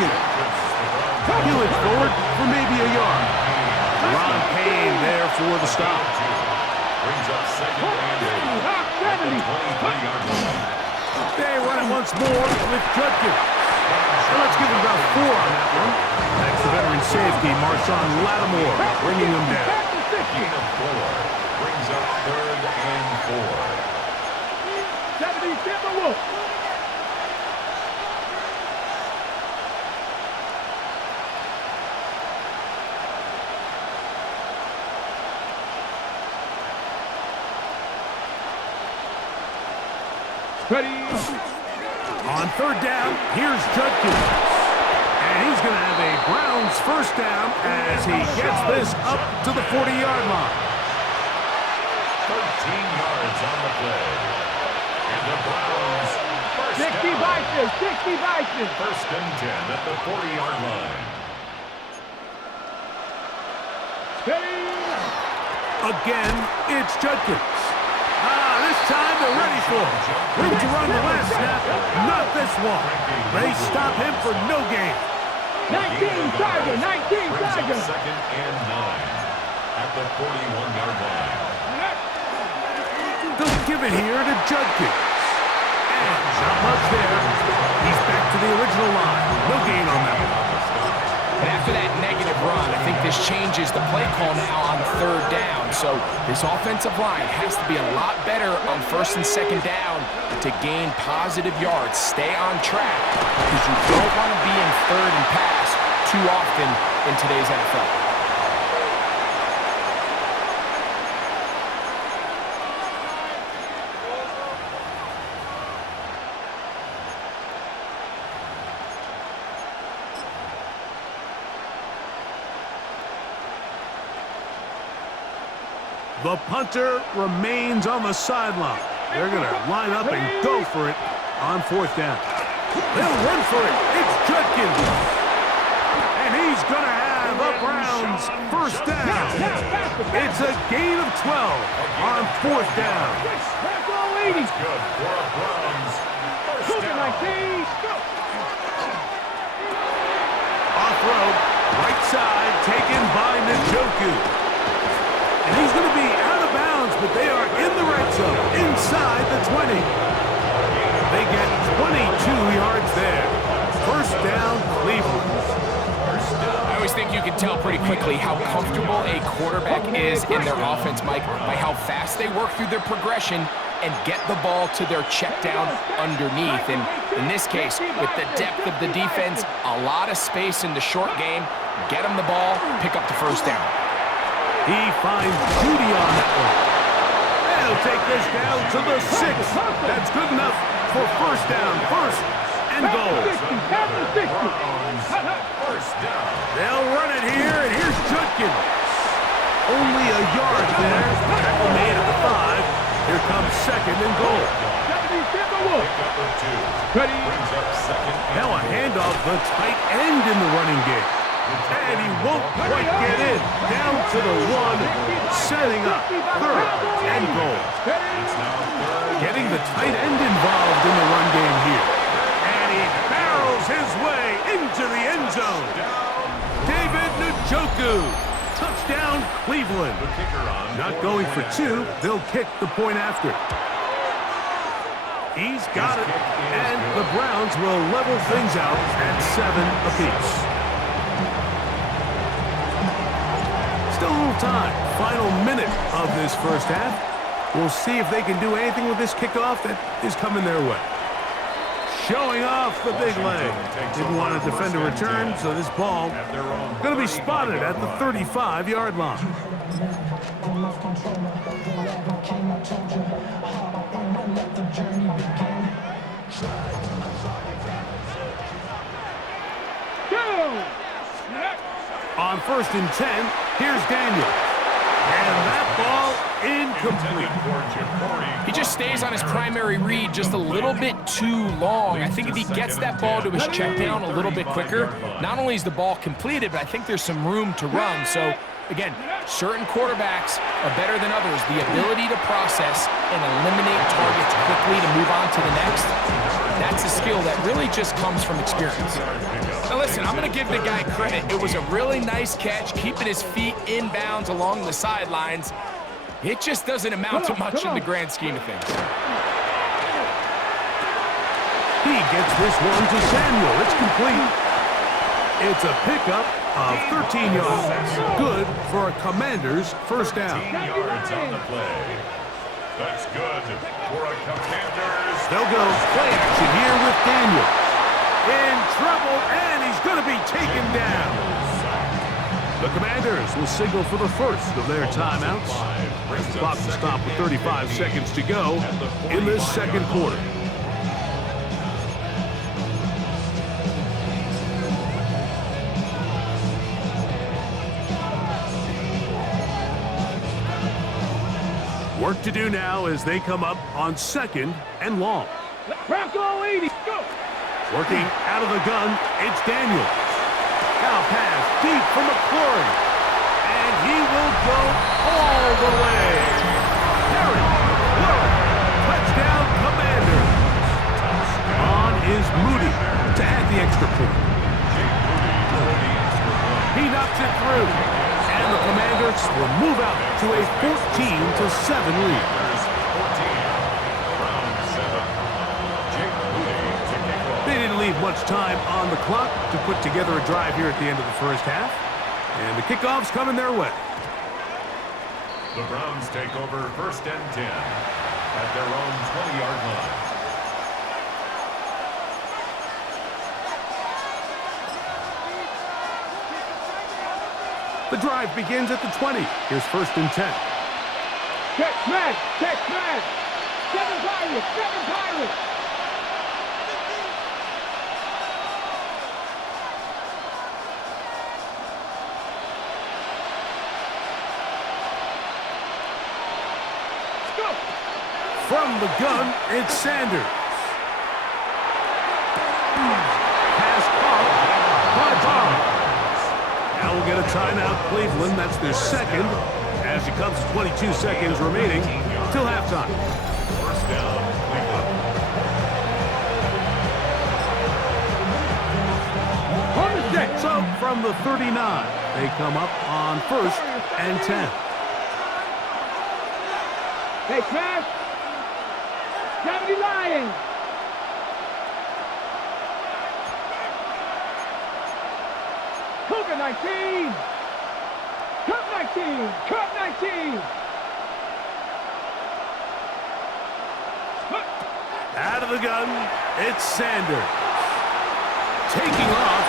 Judkins. He'll inch forward for maybe a yard. Ron Payne there for the stop. Brings up second and 23-yard line. They run it once more with Judkins. So let's give him about 4 on that one. That's the veteran safety, Marshawn Lattimore, bringing him down. Gain of 4. Brings up third and 4. Ready. On third down, here's Judkins. And he's going to have a Browns first down as he gets this up to the 40-yard line. 13 yards on the play. And the Browns first down. First and 10 at the 40-yard line. Again, it's Judkins. This time they're ready for him. Room to run the last snap. Not this one. They stop him for no gain. 19 Tiger. Second and 9 at the 41-yard line. They'll give it here to Judkins. And not much there. He's back to the original line. No gain on that one. And after that negative run, I think this changes the play call now on third down. So this offensive line has to be a lot better on first and second down to gain positive yards. Stay on track because you don't want to be in third and pass too often in today's NFL. The punter remains on the sideline. They're going to line up and go for it on fourth down. They'll run for it. It's Judkins. And he's going to have a Browns first down. It's a gain of 12 on fourth down. Good for a Browns first down. Off road, right side, taken by Njoku. And he's going to be out of bounds, but they are in the red zone, inside the 20. They get 22 yards there. First down, Cleveland. I always think you can tell pretty quickly how comfortable a quarterback is in their offense, Mike, by how fast they work through their progression and get the ball to their check down underneath. And in this case, with the depth of the defense, a lot of space in the short game, get them the ball, pick up the first down. He finds Judy on that one. They'll take this down to the 6. That's good enough for first down. First and goal. They'll run it here, and here's Judkins. Only a yard there. Tackle made at the 5. Here comes second and goal. Now a handoff, the tight end in the running game. And he won't quite get in. Down to the 1, setting up third and goal. Getting the tight end involved in the run game here. And he barrels his way into the end zone. David Njoku. Touchdown, Cleveland. Not going for 2. They'll kick the point after. He's got it. And the Browns will level things out at 7 apiece. Still a little time. Final minute of this first half. We'll see if they can do anything with this kickoff that is coming their way. Showing off the big leg. Didn't want to defend a return, so this ball going to be spotted at the 35-yard line. On first and 10, here's Daniel. And that ball incomplete. He just stays on his primary read just a little bit too long. I think if he gets that ball to his check down a little bit quicker, not only is the ball completed, but I think there's some room to run. So, again, certain quarterbacks are better than others. The ability to process and eliminate targets quickly to move on to the next. That's a skill that really just comes from experience. Now listen, I'm going to give the guy credit. It was a really nice catch, keeping his feet in bounds along the sidelines. It just doesn't amount to much in the grand scheme of things. He gets this one to Samuel. It's complete. It's a pickup of 13 yards. Good for a Commander's first down. 13 yards on the play. That's good for a Commander's. They'll go play action here with Daniel. In trouble, and he's going to be taken down. The Commanders will signal for the first of their timeouts. The clock will stop with 35 seconds to go in this second quarter. Work to do now as they come up on 2nd and long. Bronco 80, go! Working out of the gun, it's Daniels. Now pass deep for McClory. And he will go all the way. Harry, McClory, touchdown Commander. On is Moody to add the extra point. He knocks it through. And the Commanders will move out to a 14-7 lead. They didn't leave much time on the clock to put together a drive here at the end of the first half. And the kickoff's coming their way. The Browns take over 1st and 10 at their own 20-yard line. The drive begins at the 20. Here's 1st and 10. Catch man! Catch man! 7 Pirates! 7 Pirates! Go! From the gun, it's Sanders. Pass caught by Barnes. Now we'll get a timeout, Cleveland. That's their second, as it comes to 22 seconds remaining till halftime. First down, Cleveland. On the set! So from the 39, they come up on 1st and 10. Hey, Trav! 70 Lions! Cougar 19! Cup 19! Cup 19! Out of the gun, it's Sanders. Taking off.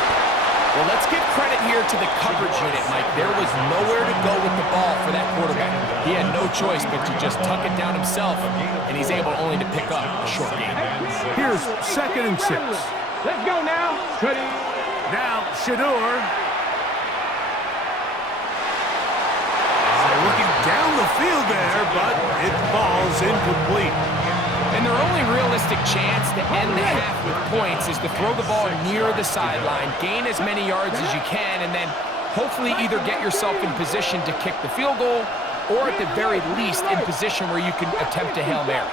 Well, let's give credit here to the coverage unit, Mike. There was nowhere to go with the ball for that quarterback. He had no choice but to just tuck it down himself, and he's able only to pick up a short gain. Here's 2nd and 6. Let's go now! Ready? Now, Shador. Looking down the field there, but it falls incomplete. And their only realistic chance to end the half with points is to throw the ball near the sideline, gain as many yards as you can, and then hopefully either get yourself in position to kick the field goal or at the very least in position where you can attempt a Hail Mary.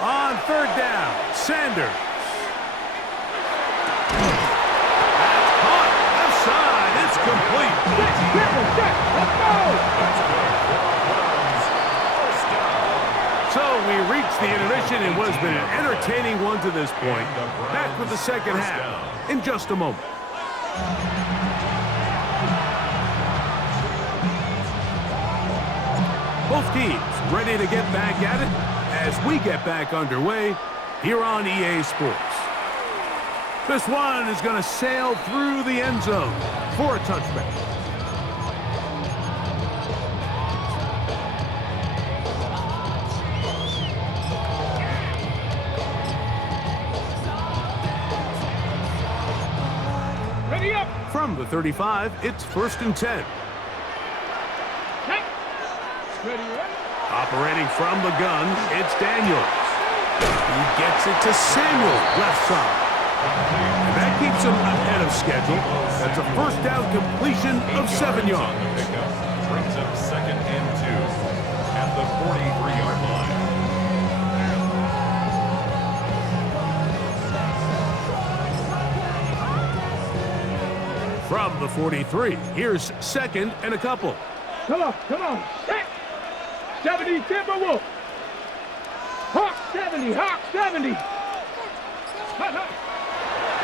On 3rd down, Sanders. It's complete. Let's go! So we reached the intermission. It was been an entertaining one to this point. Back with the second half in just a moment. Both teams ready to get back at it as we get back underway here on EA Sports. This one is going to sail through the end zone for a touchback. Ready up! From the 35, it's 1st and 10. Ready up! Operating from the gun, it's Daniels. He gets it to Samuel, left side. And that keeps him ahead of schedule. That's a 1st down completion of 7 yards. Brings up 2nd and 2. at the 43-yard line. From the 43, here's second and a couple. Come on, come on. Set. 70 Timberwolf. Hawk 70, Hawk 70.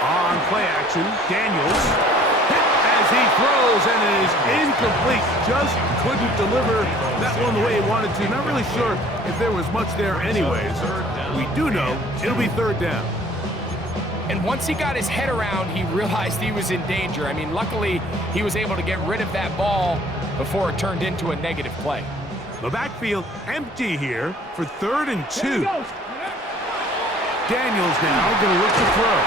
On play action, Daniels hit as he throws, and it is incomplete. Just couldn't deliver that one the way he wanted to. Not really sure if there was much there anyways. We do know it'll be third down. And once he got his head around, he realized he was in danger. I mean, luckily, he was able to get rid of that ball before it turned into a negative play. The backfield empty here for 3rd and 2. Daniels now going to look to throw.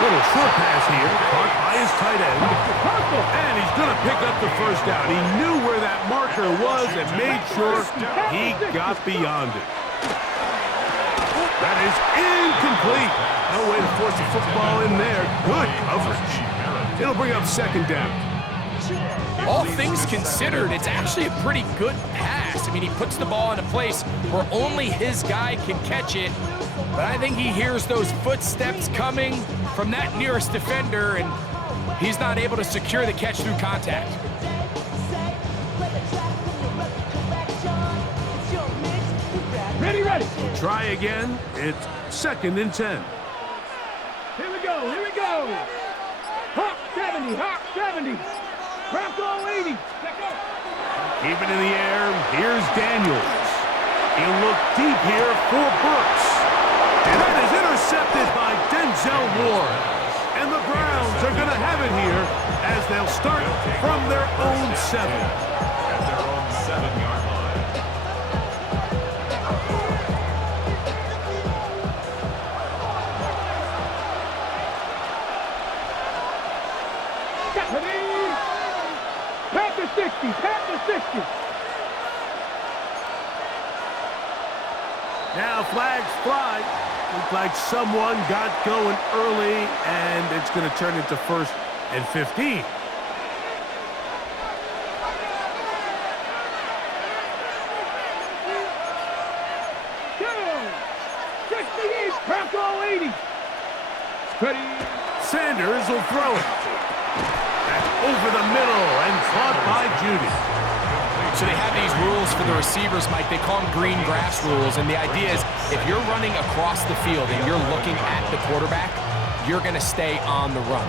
Little short pass here, caught by his tight end. And he's going to pick up the first down. He knew where that marker was and made sure he got beyond it. That is incomplete. No way to force the football in there. Good coverage. It'll bring up second down. All things considered, it's actually a pretty good pass. I mean, he puts the ball in a place where only his guy can catch it. But I think he hears those footsteps coming from that nearest defender, and he's not able to secure the catch through contact. Ready, ready. Try again. It's 2nd and 10. Here we go, here we go. Hawk 70, Hawk 70. Bronco 80. Keep it in the air. Here's Daniels. He'll look deep here for Brooks. And that is intercepted by Denzel Ward. And the Browns are going to have it here as they'll start from their own 7. At their own 7-yard line. Pat the 60, pat the 60. Now flags fly. Looks like someone got going early, and it's going to turn into 1st and 15. Go! 68, Bronco 80. Ready. Sanders will throw it. That's over the middle and caught by Judy. So they have these rules for the receivers, Mike. They call them green grass rules, and the idea is if you're running across the field and you're looking at the quarterback, you're going to stay on the run.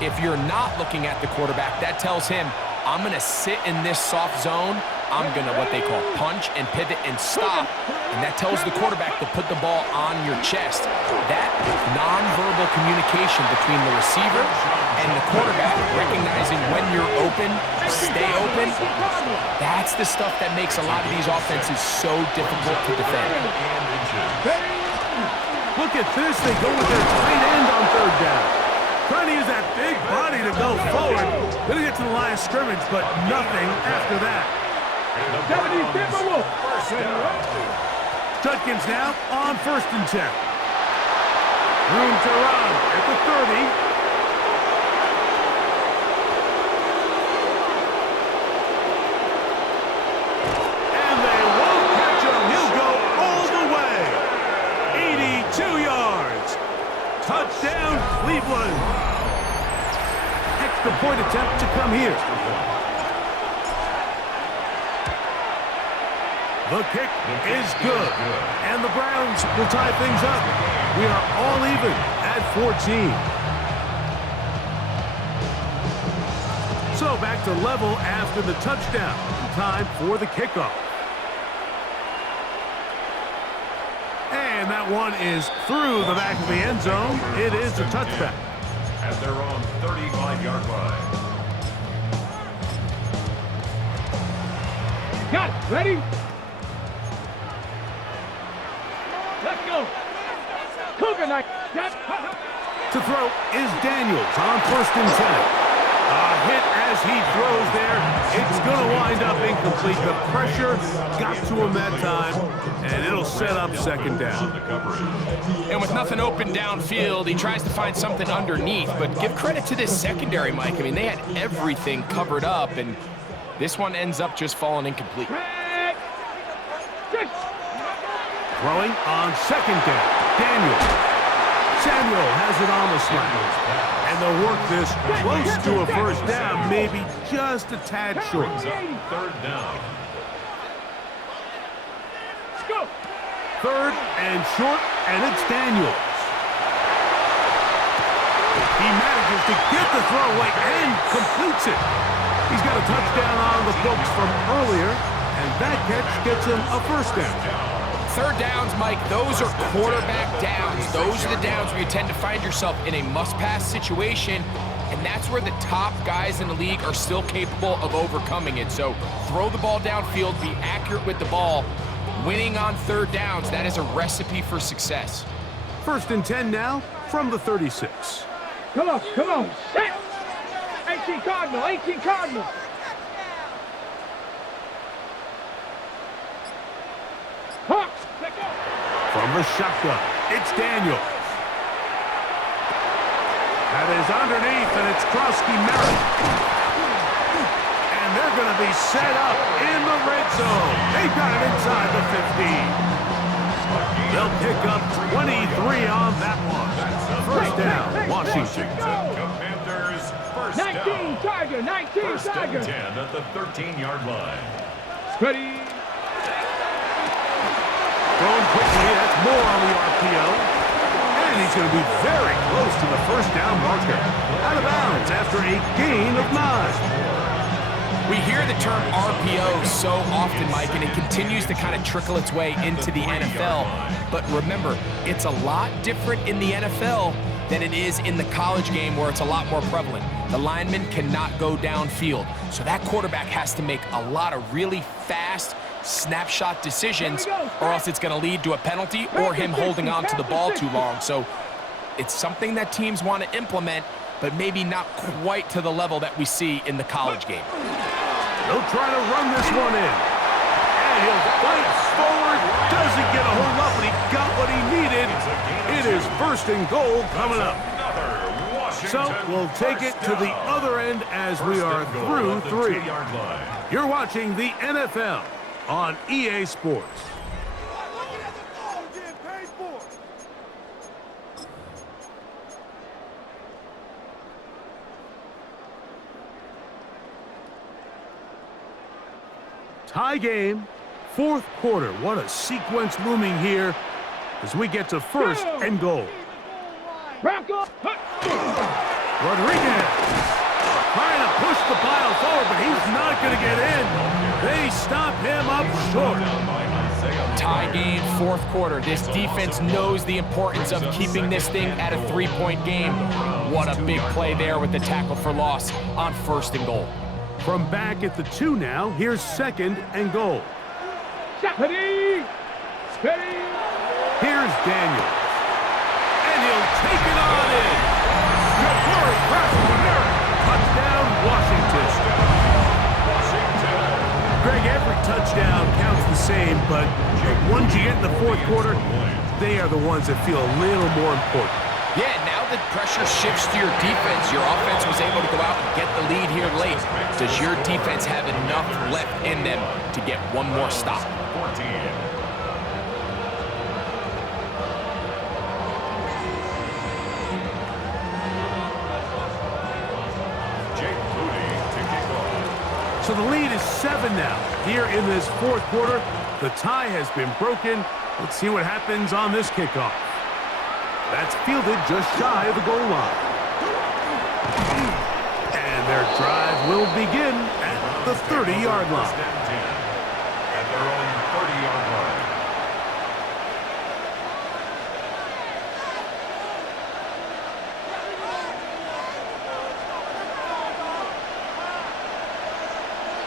If you're not looking at the quarterback, that tells him, I'm going to sit in this soft zone. I'm going to, what they call, punch and pivot and stop. And that tells the quarterback to put the ball on your chest. That nonverbal communication between the receiver and the quarterback, recognizing when you're open, stay open, that's the stuff that makes a lot of these offenses so difficult to defend. Look at this. They go with their tight end on 3rd down. Trying to use that big body to go forward. Gonna get to the line of scrimmage, but nothing after that. 70 Timberwolf. Judkins now on 1st and 10. Room to run at the 30. And they won't catch him. He'll go all the way. 82 yards. Touchdown, Cleveland. Extra point attempt to come here. The kick is good, and the Browns will tie things up. We are all even at 14. So back to level after the touchdown. Time for the kickoff. And that one is through the back of the end zone. It is a touchback. At their own 35-yard line. Got it. Ready? Let's go. Cougar night. To throw is Daniels on 1st and 10. A hit as he throws there. It's going to wind up incomplete. The pressure got to him that time, and it'll set up 2nd down. And with nothing open downfield, he tries to find something underneath. But give credit to this secondary, Mike. I mean, they had everything covered up, and this one ends up just falling incomplete. Throwing on second down. Daniel. Samuel has it on the slant. And they'll work this close to a first down, maybe just a tad short. Third down. Third and short, and it's Daniels. He manages to get the throw away and completes it. He's got a touchdown on the books from earlier, and that catch gets him a first down. Third downs, Mike, those are quarterback downs. Those are the downs where you tend to find yourself in a must-pass situation, and that's where the top guys in the league are still capable of overcoming it. So throw the ball downfield, be accurate with the ball. Winning on third downs, that is a recipe for success. First and 10 now from the 36. Come on, set! 18 Cardinal, 18 Cardinal. Hawks, let go. From the shotgun, it's Daniels. That is underneath, and it's Krosky Merritt. And they're going to be set up in the red zone. They've got it inside the 15. They'll pick up 23 on that one. First down, Washington. Commanders, first 19 down. Tiger, 19 First Tiger. and 10 at the 13-yard line. Ready. Thrown quickly, that's more on the RPO. And he's going to be very close to the first down marker. Out of bounds after a gain of 9. We hear the term RPO so often, Mike, and it continues to kind of trickle its way into the NFL. But remember, it's a lot different in the NFL than it is in the college game where it's a lot more prevalent. The lineman cannot go downfield. So that quarterback has to make a lot of really fast snapshot decisions, or else it's going to lead to a penalty or him holding on to the ball too long. So it's something that teams want to implement, but maybe not quite to the level that we see in the college game. He'll try to run this one in. And he'll fight forward. Doesn't get a whole lot, but he got what he needed. It is first and goal coming up. So we'll take it to the other end as we are through 3. You're watching the NFL on EA Sports. Tie game, fourth quarter. What a sequence looming here as we get to first and goal. Rodriguez trying to push the pile forward, but he's not going to get in. They stop him up short. Tie game, fourth quarter. This defense knows the importance of keeping this thing at a 3-point game. What a big play there with the tackle for loss on first and goal. From back at the 2 now, here's second and goal. Ready. Here's Daniels. And he'll take it on in. Touchdown, Washington. Greg, every touchdown counts the same, but the ones you get in the fourth quarter, they are the ones that feel a little more important. Yeah, now the pressure shifts to your defense. Your offense was able to go out and get the lead here late. Does your defense have enough left in them to get one more stop? 14. So the lead is 7 now. Here in this fourth quarter, the tie has been broken. Let's see what happens on this kickoff. That's fielded just shy of the goal line. And their drive will begin at the 30-yard line. At their own 30-yard line.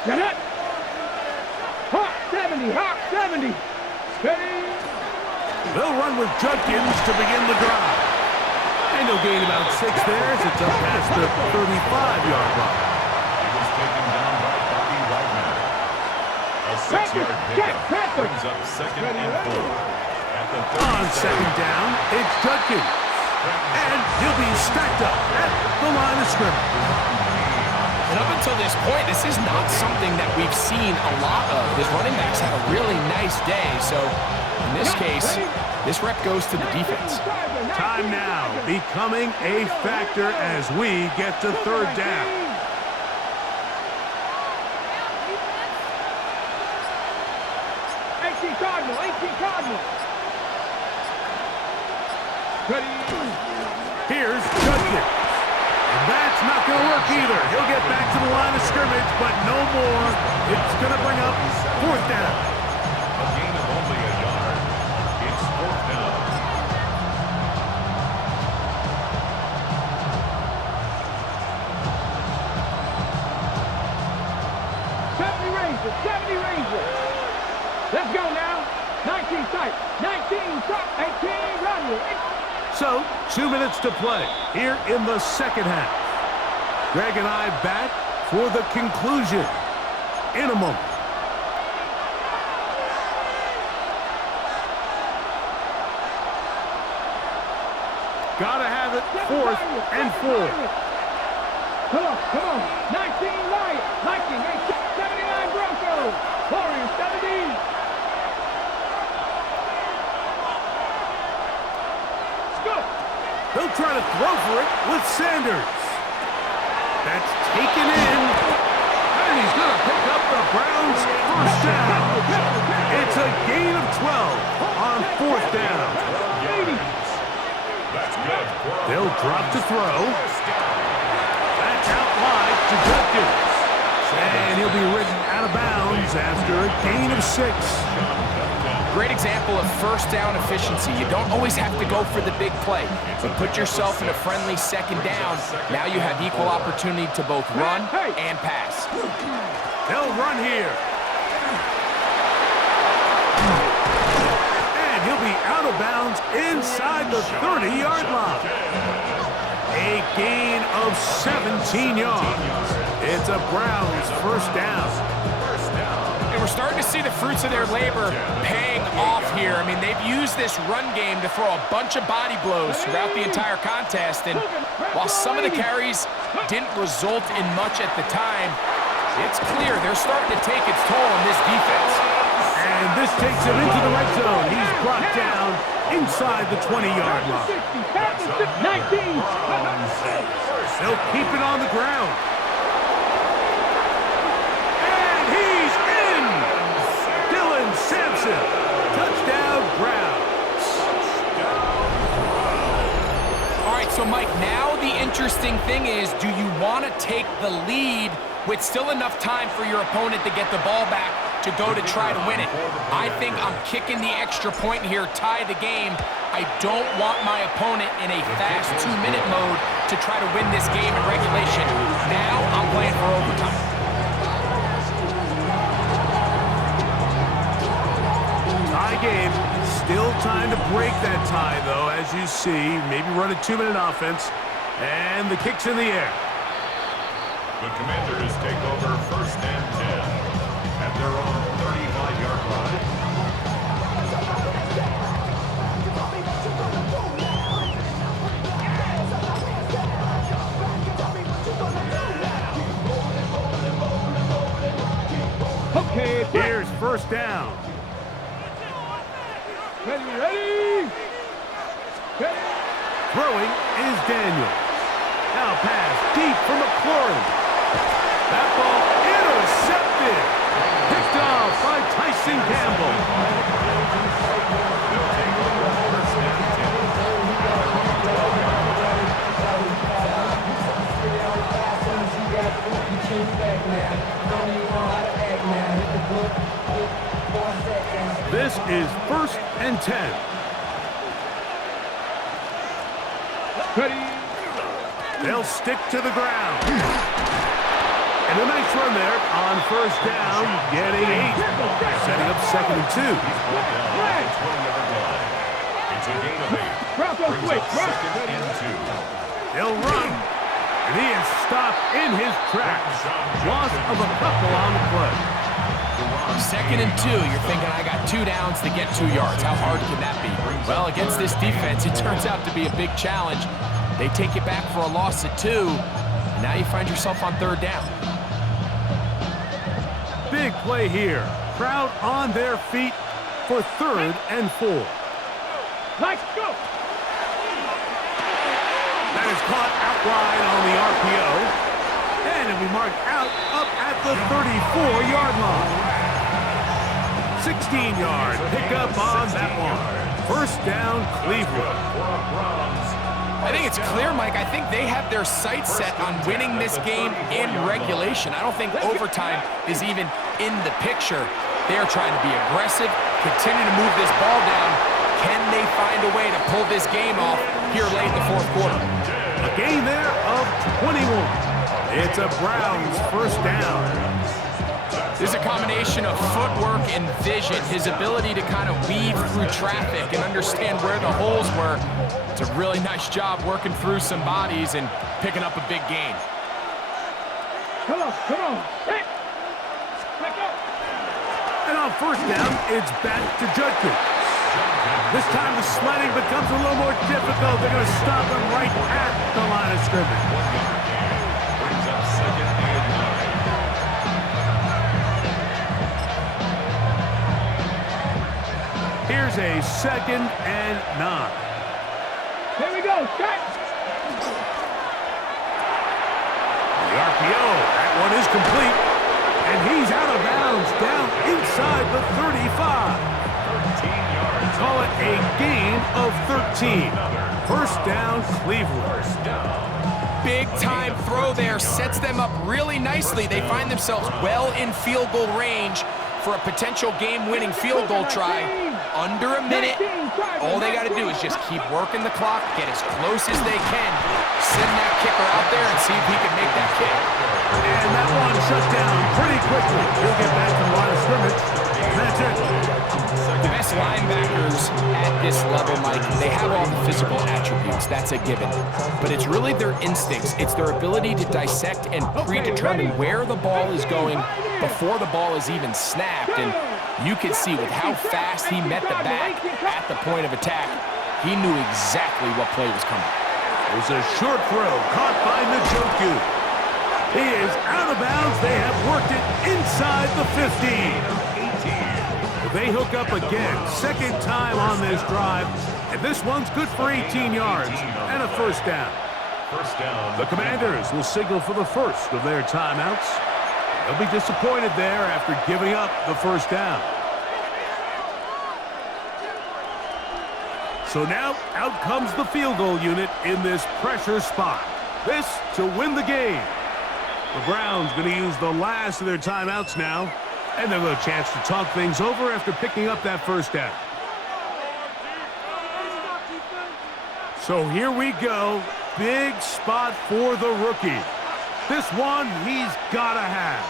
Get it. Hawk 70. Ready. They'll run with Judkins to begin the drive. And he'll gain about 6 there as it's up past the 35-yard line. He was taken down by Bobby Wagner. A 6-yard pickup brings up second and 4. At the 37. On second down, it's Judkins. And he'll be stacked up at the line of scrimmage. And up until this point, this is not something that we've seen a lot of. His running backs had a really nice day. So in this case, this rep goes to the defense. Time now becoming a factor as we get to third down. Cardinal, 18 Cardinal. Ready. Here's Judkins. And that's not going to work either. He'll get back to the line of scrimmage, but no more. It's going to bring up fourth down. A gain of only a yard. It's fourth down. 70 Rangers, 70 Rangers. Let's go now. 19 tight, 19 tight, 18 run. So, 2 minutes to play here in the second half. Greg and I back for the conclusion in a moment. Gotta have it, 4th and 4. Come on. 19 Lions, 79 Broncos, Warriors 70. They'll try to throw for it with Sanders. That's taken in. And he's going to pick up the Browns' first down. It's a gain of 12 on fourth down. They'll drop to throw. That's out wide to Judkins. And he'll be ridden out of bounds after a gain of 6. Great example of first down efficiency. You don't always have to go for the big play, but put yourself in a friendly second down. Now you have equal opportunity to both run and pass. They'll run here. And he'll be out of bounds inside the 30-yard line. A gain of 17 yards. It's a Browns first down. And we're starting to see the fruits of their labor paying off here. I mean, they've used this run game to throw a bunch of body blows throughout the entire contest. And while some of the carries didn't result in much at the time, it's clear they're starting to take its toll on this defense. And this takes him into the red zone. He's brought down inside the 20-yard line. 19. They'll keep it on the ground. Sampson, touchdown Browns. All right, so Mike, now the interesting thing is, do you want to take the lead with still enough time for your opponent to get the ball back to go to try to win it? I think I'm kicking the extra point here, tie the game. I don't want my opponent in a fast 2-minute mode to try to win this game in regulation. Now I'm playing for overtime. Tie game. Still time to break that tie, though, as you see. Maybe run a 2-minute offense. And the kick's in the air. The Commanders take over first and 10 at their own 35-yard line. Okay, here's first down. Ready. Throwing is Daniels. Now pass deep for McLaurin. That ball intercepted. Picked off by Tyson Campbell. This is first and 10. Ready. They'll stick to the ground. And a nice run there on first down, getting 8. Setting up second and 2. It's a gain of 8. Bronco switch. Second and 2. They'll run. And he is stopped in his tracks. Loss of a couple on the play. Second and 2, you're thinking, I got 2 downs to get 2 yards. How hard can that be? Well, against this defense, it turns out to be a big challenge. They take it back for a loss of 2. now you find yourself on third down. Big play here. Crowd on their feet for 3rd and 4. Let's go. That is caught out wide on the RPO. And it'll be marked out up at the 34-yard line. 16-yard pickup on that one. First down, Cleveland. I think it's clear, Mike. I think they have their sights set on winning this game in regulation. I don't think overtime is even in the picture. They are trying to be aggressive, continue to move this ball down. Can they find a way to pull this game off here late in the 4th quarter? A gain there of 21. It's a Browns first down. This is a combination of footwork and vision, his ability to kind of weave through traffic and understand where the holes were. It's a really nice job working through some bodies and picking up a big gain. Come on. Hey. Back up. And on first down, it's back to Judkins. This time the sledding becomes a little more difficult. They're going to stop him right at the line of scrimmage. Brings up 2nd and 9. Here's a 2nd and 9. Here we go. Set. The RPO, that one is complete. And he's out of bounds down inside the 35. 13 yards. Call it a gain of 13. First down, Cleveland. First down. Big time throw there, sets them up really nicely. They find themselves well in field goal range for a potential game-winning field goal try. Under a minute. All they got to do is just keep working the clock, get as close as they can, send that kicker out there and see if he can make that kick. And that one shut down pretty quickly. He'll get back to the line of scrimmage. That's it. The best linebackers at this level, Mike, they have all the physical attributes. That's a given. But it's really their instincts. It's their ability to dissect and predetermine where the ball is going before the ball is even snapped. And you can see with how fast he met the back at the point of attack, he knew exactly what play was coming. It was a short throw caught by Njoku. He is out of bounds. They have worked it inside the 15. They hook up again, 2nd time on this drive, and this one's good for 18 yards and a first down. First down. The Commanders will signal for the first of their timeouts. They'll be disappointed there after giving up the first down. So now out comes the field goal unit in this pressure spot. This to win the game. The Browns going to use the last of their timeouts now, and they'll have a chance to talk things over after picking up that first down. So here we go. Big spot for the rookie. This one he's got to have.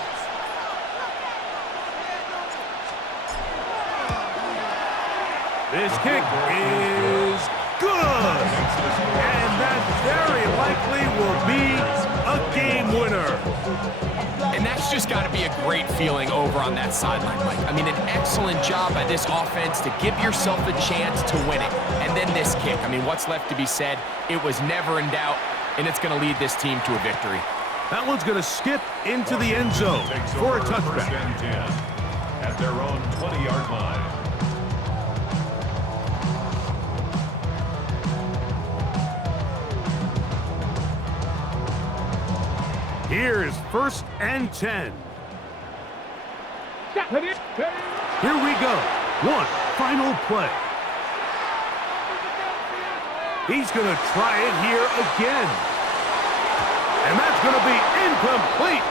This kick is good. And that very likely will be a game winner. And that's just got to be a great feeling over on that sideline, Mike. I mean, an excellent job by this offense to give yourself a chance to win it. And then this kick. I mean, what's left to be said? It was never in doubt, and it's going to lead this team to a victory. That one's going to skip into the end zone for a touchback. First and 10 at their own 20-yard line. Here's first and 10. Here we go. One final play. He's going to try it here again. And that's going to be incomplete.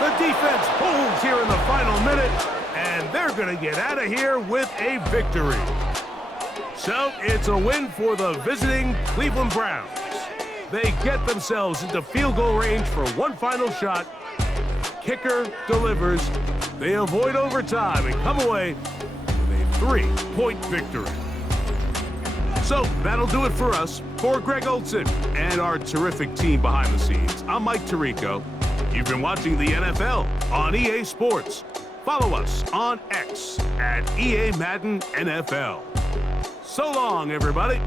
The defense holds here in the final minute, and they're going to get out of here with a victory. So it's a win for the visiting Cleveland Browns. They get themselves into field goal range for one final shot. Kicker delivers. They avoid overtime and come away with a 3-point victory. So that'll do it for us. For Greg Olson and our terrific team behind the scenes, I'm Mike Tirico. You've been watching the NFL on EA Sports. Follow us on X at EA Madden NFL. So long, everybody.